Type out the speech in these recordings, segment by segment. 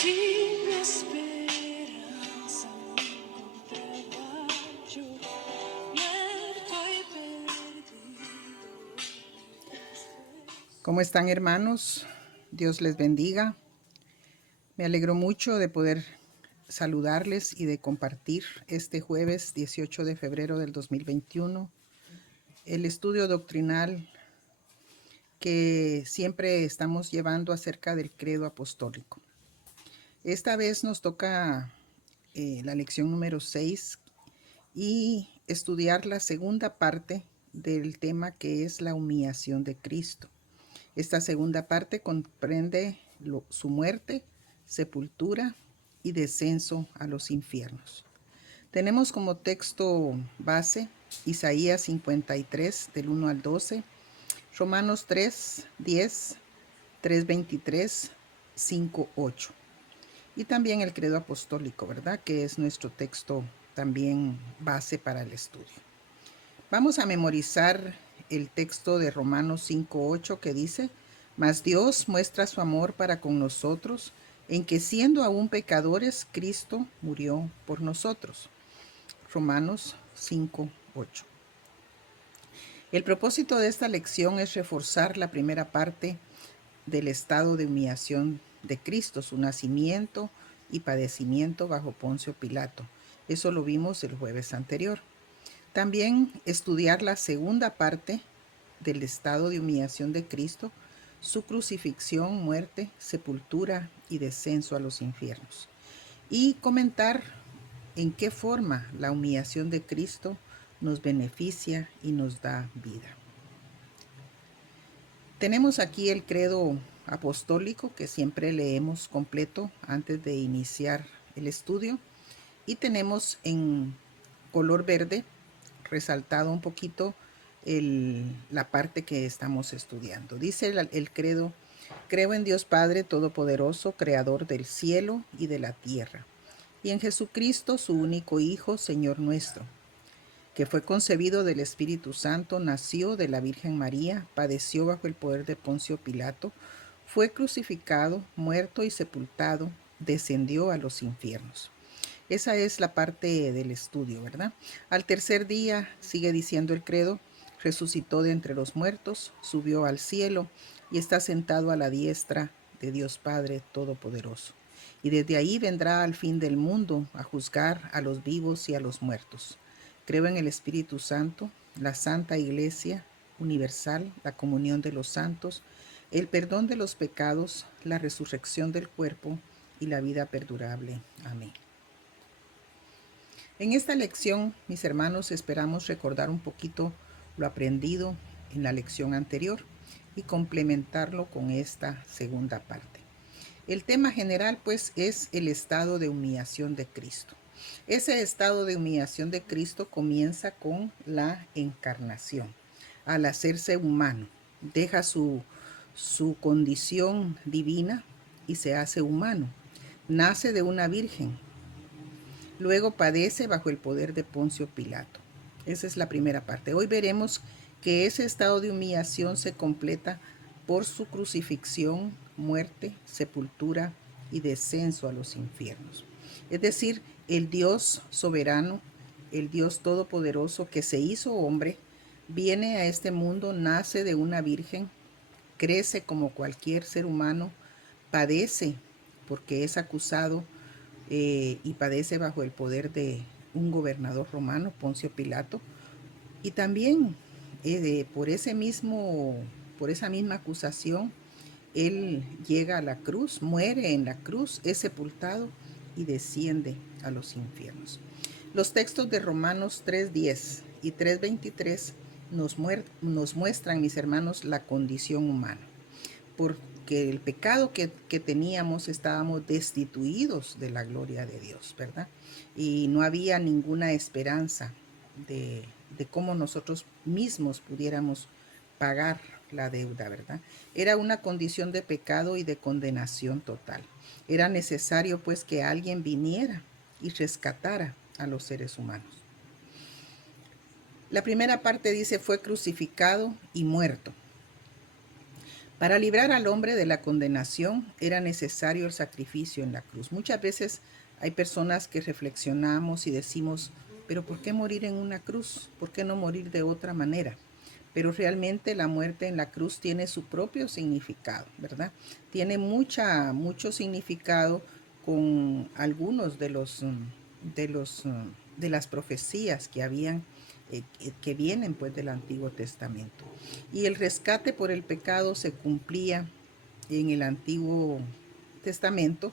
Sin esperanza encontraba yo, muerto y perdido. ¿Cómo están, hermanos? Dios les bendiga. Me alegro mucho de poder saludarles y de compartir este jueves 18 de febrero del 2021 el estudio doctrinal que siempre estamos llevando acerca del credo apostólico. Esta vez nos toca la lección número 6 y estudiar la segunda parte del tema, que es la humillación de Cristo. Esta segunda parte comprende su muerte, sepultura y descenso a los infiernos. Tenemos como texto base Isaías 53 del 1 al 12, Romanos 3, 10, 3, 23, 5, 8. Y también el credo apostólico, ¿verdad? Que es nuestro texto también base para el estudio. Vamos a memorizar el texto de Romanos 5, 8 que dice: Mas Dios muestra su amor para con nosotros, en que siendo aún pecadores, Cristo murió por nosotros. Romanos 5, 8. El propósito de esta lección es reforzar la primera parte del estado de humillación de Cristo, su nacimiento y padecimiento bajo Poncio Pilato. Eso lo vimos el jueves anterior. También estudiar la segunda parte del estado de humillación de Cristo, su crucifixión, muerte, sepultura y descenso a los infiernos. Y comentar en qué forma la humillación de Cristo nos beneficia y nos da vida. Tenemos aquí el credo apostólico, que siempre leemos completo antes de iniciar el estudio, y tenemos en color verde resaltado un poquito la parte que estamos estudiando. Dice el credo: creo en Dios Padre Todopoderoso, Creador del cielo y de la tierra, y en Jesucristo, su único Hijo, Señor nuestro, que fue concebido del Espíritu Santo, nació de la Virgen María, padeció bajo el poder de Poncio Pilato, fue crucificado, muerto y sepultado, descendió a los infiernos. Esa es la parte del estudio, ¿verdad? Al tercer día, sigue diciendo el credo, resucitó de entre los muertos, subió al cielo y está sentado a la diestra de Dios Padre Todopoderoso. Y desde ahí vendrá al fin del mundo a juzgar a los vivos y a los muertos. Creo en el Espíritu Santo, la Santa Iglesia universal, la comunión de los santos, el perdón de los pecados, la resurrección del cuerpo y la vida perdurable. Amén. En esta lección, mis hermanos, esperamos recordar un poquito lo aprendido en la lección anterior y complementarlo con esta segunda parte. El tema general, pues, es el estado de humillación de Cristo. Ese estado de humillación de Cristo comienza con la encarnación. Al hacerse humano, deja su condición divina y se hace humano. Nace de una virgen. Luego padece bajo el poder de Poncio Pilato. Esa es la primera parte. Hoy veremos que ese estado de humillación se completa por su crucifixión, muerte, sepultura y descenso a los infiernos. Es decir, el Dios soberano, el Dios todopoderoso que se hizo hombre, viene a este mundo, nace de una virgen, crece como cualquier ser humano, padece porque es acusado y padece bajo el poder de un gobernador romano, Poncio Pilato, y también por esa misma acusación, él llega a la cruz, muere en la cruz, es sepultado y desciende a los infiernos. Los textos de Romanos 3:10 y 3:23 nos muestran, mis hermanos, la condición humana. Porque el pecado que teníamos, estábamos destituidos de la gloria de Dios, ¿verdad? Y no había ninguna esperanza de cómo nosotros mismos pudiéramos pagar la deuda, ¿verdad? Era una condición de pecado y de condenación total. Era necesario, pues, que alguien viniera y rescatara a los seres humanos. La primera parte dice: fue crucificado y muerto. Para librar al hombre de la condenación era necesario el sacrificio en la cruz. Muchas veces hay personas que reflexionamos y decimos, pero ¿por qué morir en una cruz? ¿Por qué no morir de otra manera? Pero realmente la muerte en la cruz tiene su propio significado, ¿verdad? Tiene mucho significado con algunos de las profecías que habían que vienen pues del Antiguo Testamento. Y el rescate por el pecado se cumplía en el Antiguo Testamento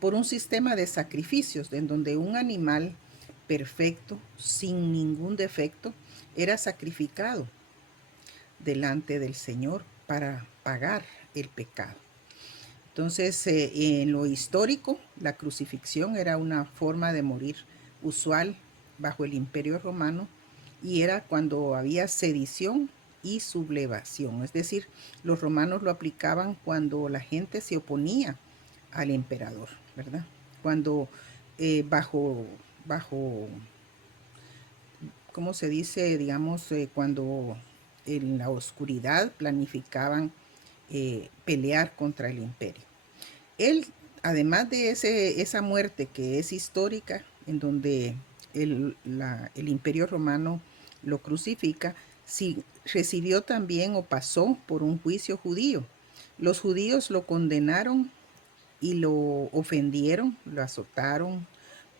por un sistema de sacrificios en donde un animal perfecto, sin ningún defecto, era sacrificado delante del Señor para pagar el pecado. Entonces, en lo histórico, la crucifixión era una forma de morir usual bajo el Imperio Romano y era cuando había sedición y sublevación. Es decir, los romanos lo aplicaban cuando la gente se oponía al emperador, ¿verdad? Cuando bajo, ¿cómo se dice? Digamos, cuando en la oscuridad planificaban pelear contra el imperio. Él, además de esa muerte que es histórica, en donde el imperio romano lo crucifica, sí, recibió también o pasó por un juicio judío. Los judíos lo condenaron y lo ofendieron, lo azotaron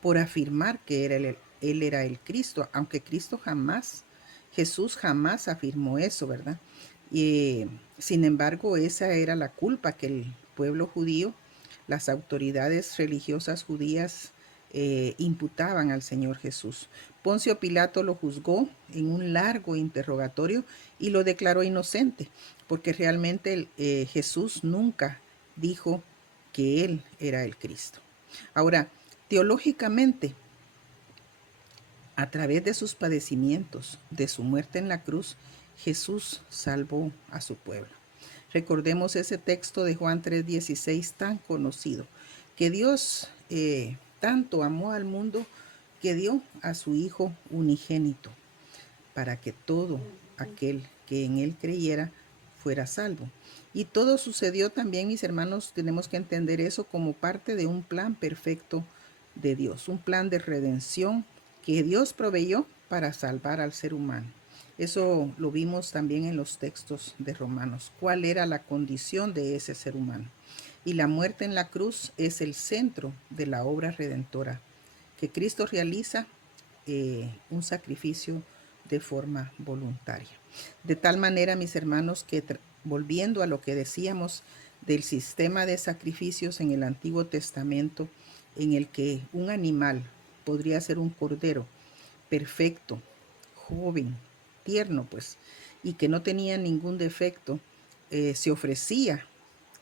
por afirmar que él era el Cristo, aunque Jesús jamás afirmó eso, ¿verdad? Y, sin embargo, esa era la culpa que el pueblo judío, las autoridades religiosas judías imputaban al Señor Jesús. Poncio Pilato lo juzgó en un largo interrogatorio y lo declaró inocente, porque realmente Jesús nunca dijo que él era el Cristo. Ahora, teológicamente, a través de sus padecimientos, de su muerte en la cruz, Jesús salvó a su pueblo. Recordemos ese texto de Juan 3:16 tan conocido, que Dios tanto amó al mundo que dio a su Hijo unigénito, para que todo aquel que en él creyera fuera salvo. Y todo sucedió también, mis hermanos, tenemos que entender eso como parte de un plan perfecto de Dios, un plan de redención que Dios proveyó para salvar al ser humano. Eso lo vimos también en los textos de Romanos, cuál era la condición de ese ser humano. Y la muerte en la cruz es el centro de la obra redentora que Cristo realiza, un sacrificio de forma voluntaria. De tal manera, mis hermanos, que volviendo a lo que decíamos del sistema de sacrificios en el Antiguo Testamento, en el que un animal podría ser un cordero perfecto, joven, tierno, pues, y que no tenía ningún defecto, se ofrecía,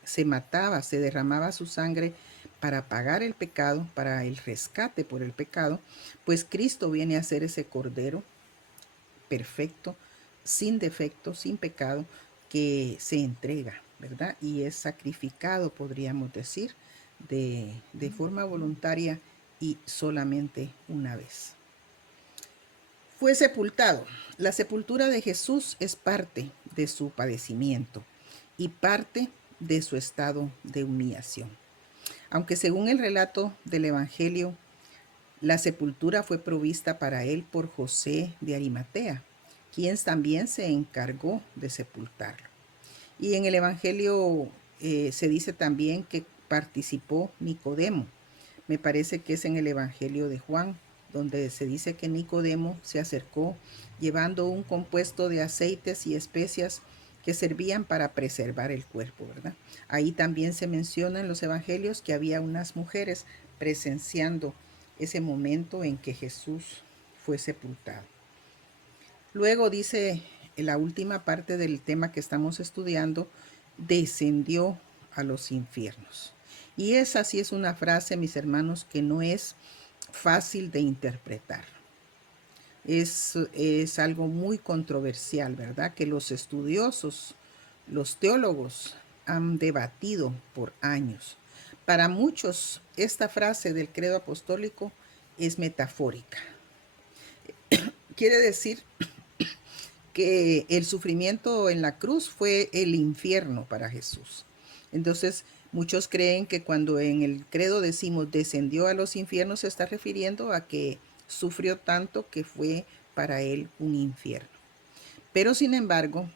se mataba, se derramaba su sangre para pagar el pecado, para el rescate por el pecado, pues Cristo viene a ser ese cordero perfecto, sin defecto, sin pecado, que se entrega, ¿verdad? Y es sacrificado, podríamos decir, de forma voluntaria y solamente una vez. Fue sepultado. La sepultura de Jesús es parte de su padecimiento y parte de su estado de humillación. Aunque según el relato del Evangelio, la sepultura fue provista para él por José de Arimatea, quien también se encargó de sepultarlo. Y en el Evangelio se dice también que participó Nicodemo. Me parece que es en el Evangelio de Juan, donde se dice que Nicodemo se acercó llevando un compuesto de aceites y especias que servían para preservar el cuerpo, ¿verdad? Ahí también se menciona en los evangelios que había unas mujeres presenciando ese momento en que Jesús fue sepultado. Luego dice en la última parte del tema que estamos estudiando, descendió a los infiernos. Y esa sí es una frase, mis hermanos, que no es fácil de interpretar. Es algo muy controversial, ¿verdad? Que los estudiosos, los teólogos han debatido por años. Para muchos, esta frase del credo apostólico es metafórica. Quiere decir que el sufrimiento en la cruz fue el infierno para Jesús. Entonces, muchos creen que cuando en el credo decimos descendió a los infiernos, se está refiriendo a que sufrió tanto que fue para él un infierno. Pero sin embargo,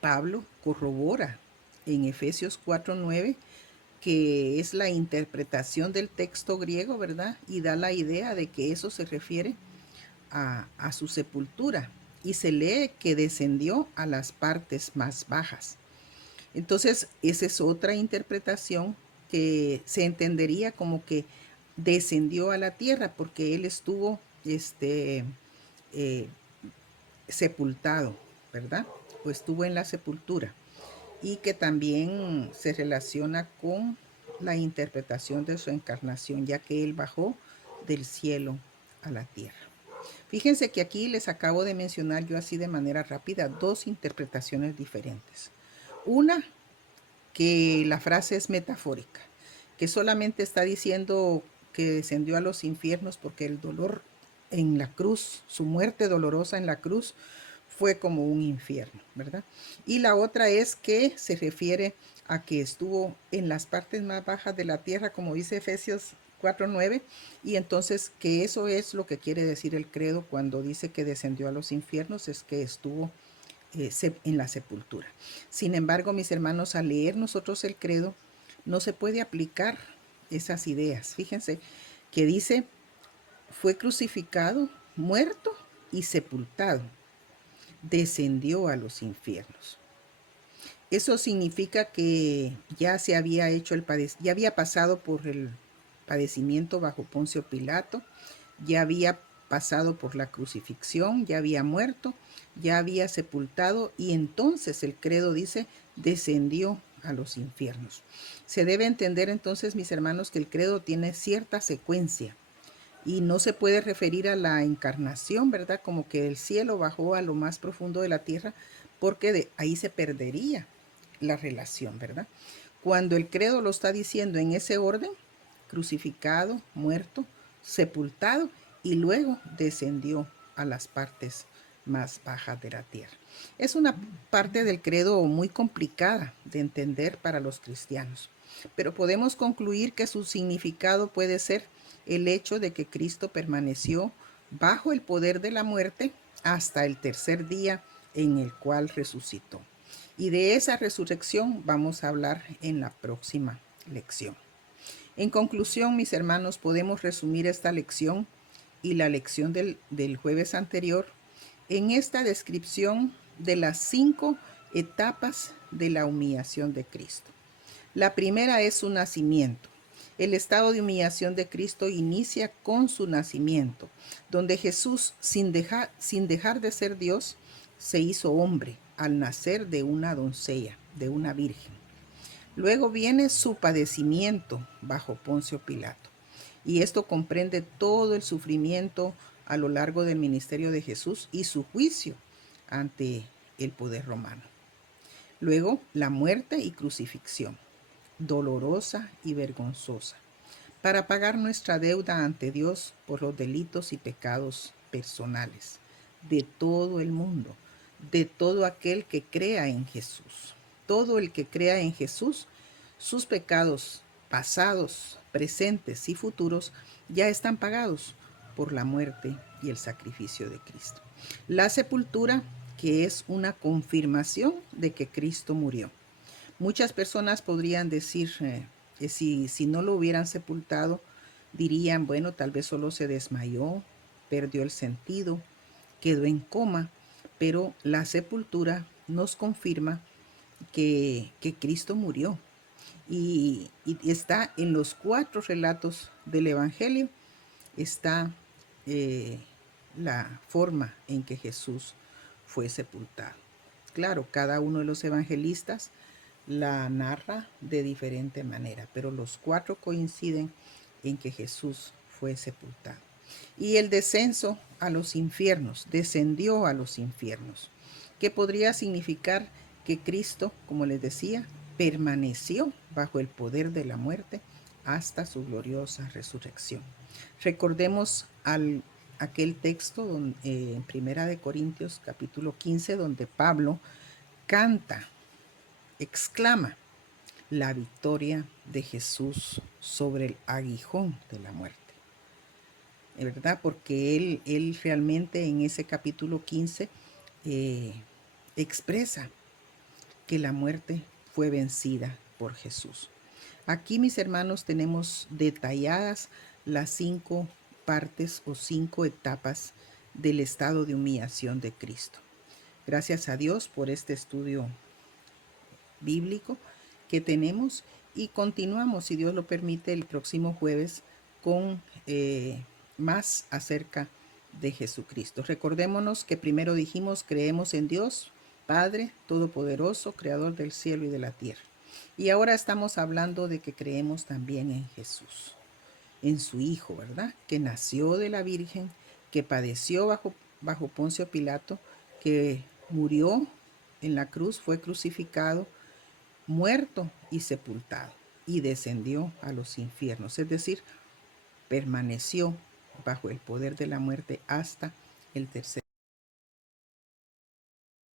Pablo corrobora en Efesios 4:9 que es la interpretación del texto griego, ¿verdad? Y da la idea de que eso se refiere a su sepultura. Y se lee que descendió a las partes más bajas. Entonces, esa es otra interpretación que se entendería como que descendió a la tierra porque él estuvo eh, sepultado, ¿verdad? O estuvo en la sepultura. Y que también se relaciona con la interpretación de su encarnación, ya que él bajó del cielo a la tierra. Fíjense que aquí les acabo de mencionar yo así de manera rápida dos interpretaciones diferentes. Una, que la frase es metafórica, que solamente está diciendo que descendió a los infiernos porque el dolor en la cruz, su muerte dolorosa en la cruz, fue como un infierno, ¿verdad? Y la otra es que se refiere a que estuvo en las partes más bajas de la tierra, como dice Efesios 4:9, y entonces que eso es lo que quiere decir el credo cuando dice que descendió a los infiernos, es que estuvo en la sepultura. Sin embargo, mis hermanos, al leer nosotros el credo, no se puede aplicar esas ideas. Fíjense que dice, fue crucificado, muerto y sepultado. Descendió a los infiernos. Eso significa que ya se había hecho ya había pasado por el padecimiento bajo Poncio Pilato, ya había pasado por la crucifixión, ya había muerto, ya había sepultado y entonces el credo dice descendió a los infiernos. Se debe entender entonces, mis hermanos, que el credo tiene cierta secuencia y no se puede referir a la encarnación, ¿verdad? Como que el cielo bajó a lo más profundo de la tierra, porque de ahí se perdería la relación, ¿verdad? Cuando el credo lo está diciendo en ese orden, crucificado, muerto, sepultado y luego descendió a las partes más bajas de la tierra. Es una parte del credo muy complicada de entender para los cristianos, pero podemos concluir que su significado puede ser el hecho de que Cristo permaneció bajo el poder de la muerte hasta el tercer día en el cual resucitó. Y de esa resurrección vamos a hablar en la próxima lección. En conclusión, mis hermanos, podemos resumir esta lección y la lección del jueves anterior en esta descripción de las 5 etapas de la humillación de Cristo. La primera es su nacimiento. El estado de humillación de Cristo inicia con su nacimiento, donde Jesús, sin dejar de ser Dios, se hizo hombre al nacer de una doncella, de una virgen. Luego viene su padecimiento bajo Poncio Pilato. Y esto comprende todo el sufrimiento a lo largo del ministerio de Jesús y su juicio ante el poder romano. Luego, la muerte y crucifixión, dolorosa y vergonzosa, para pagar nuestra deuda ante Dios por los delitos y pecados personales de todo el mundo, de todo aquel que crea en Jesús. Todo el que crea en Jesús, sus pecados pasados, presentes y futuros ya están pagados por la muerte y el sacrificio de Cristo. La sepultura, que es una confirmación de que Cristo murió. Muchas personas podrían decir que si no lo hubieran sepultado, dirían, bueno, tal vez solo se desmayó, perdió el sentido, quedó en coma, pero la sepultura nos confirma que Cristo murió. Y está en los 4 relatos del Evangelio, está la forma en que Jesús fue sepultado. Claro, cada uno de los evangelistas la narra de diferente manera, pero los 4 coinciden en que Jesús fue sepultado. Y el descenso a los infiernos, descendió a los infiernos, que podría significar que Cristo, como les decía, permaneció bajo el poder de la muerte hasta su gloriosa resurrección. Recordemos al aquel texto en Primera de Corintios capítulo 15, donde Pablo canta, exclama la victoria de Jesús sobre el aguijón de la muerte. ¿Verdad? Porque él realmente en ese capítulo 15 expresa que la muerte fue vencida por Jesús. Aquí, mis hermanos, tenemos detalladas las 5 partes o 5 etapas del estado de humillación de Cristo. Gracias a Dios por este estudio bíblico que tenemos y continuamos, si Dios lo permite, el próximo jueves con más acerca de Jesucristo. Recordémonos que primero dijimos, creemos en Dios, Padre Todopoderoso, Creador del cielo y de la tierra. Y ahora estamos hablando de que creemos también en Jesús, en su Hijo, ¿verdad? Que nació de la Virgen, que padeció bajo Poncio Pilato, que murió en la cruz, fue crucificado, muerto y sepultado, y descendió a los infiernos, es decir, permaneció bajo el poder de la muerte hasta el tercer